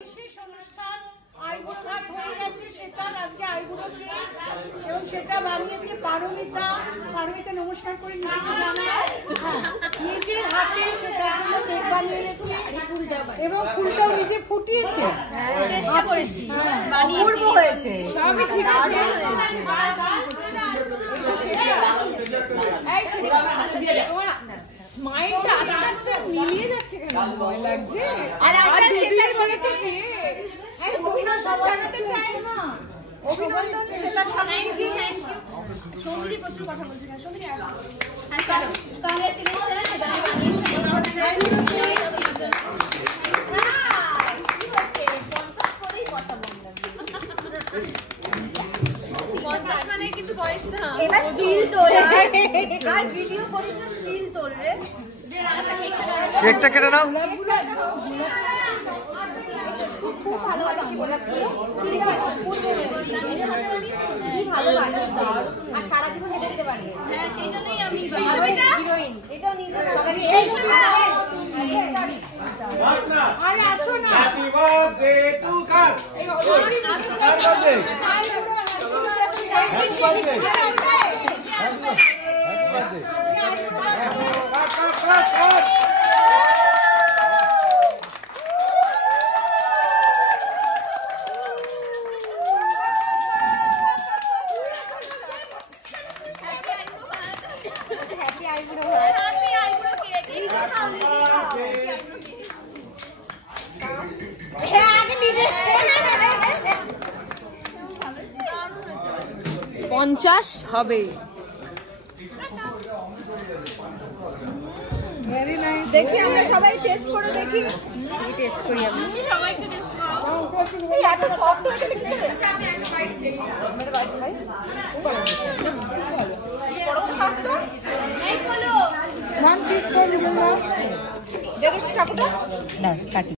বিশেষ অনুষ্ঠান আইবুড়ো ভাত হয়ে গেছে, সেটা আজকে আইবুড়ো কেক এবং সেটা বানিয়েছে পারমিতা। পারমিতা নমস্কার করে নিজেকে জানায়। হ্যাঁ, নিজের হাতে সেটার জন্য কেক বানিয়ে এনেছে এবং ফুলটাও নিজে ফুটিয়েছে। চেষ্টা করেছি, অপূর্ব হয়েছে, সবই ঠিক আছে। স্মাইলটা আস্তে আস্তে মিলিয়ে যাচ্ছে, কেন ভয় লাগছে? আর সেটাই বলেছে কে? জানাতে চাই না অভিনন্দন সেটা সবাইকে। Thank you. সৌমিলি প্রচুর কথা বলছে না, সৌমিলি আসো। হ্যাঁ স্যার, কংগ্রেচুলেশন সেটা বানিয়েছে। এবার স্টিল তোলে আর ভিডিও করিস না, স্টিল তোল রে। কেকটা কেটে দাও। খুব ভালো ভালো কি বলেছিল, ভালো ভালো আর সারা জীবন এটা দিতে পারবে। হ্যাঁ, সেই জন্যই আমি হিরোইন এটাও নিজে সবাই। আরে আসো না, হ্যাপি বার্থডে টু কার। পঞ্চাশ হবে। Very nice. দেখি আমরা সবাই টেস্ট করে দেখি। টেস্ট করি আমি, সবাই তো টেস্ট করো। এই এত সফট হয়ে গেলে কি হবে? আমি একটা বাইট দেই। মেরে বাইট ভাই বড় খাও তো এই বলো নাম ঠিক করে দিবেন না। দেখো চাকুটা না কাটি।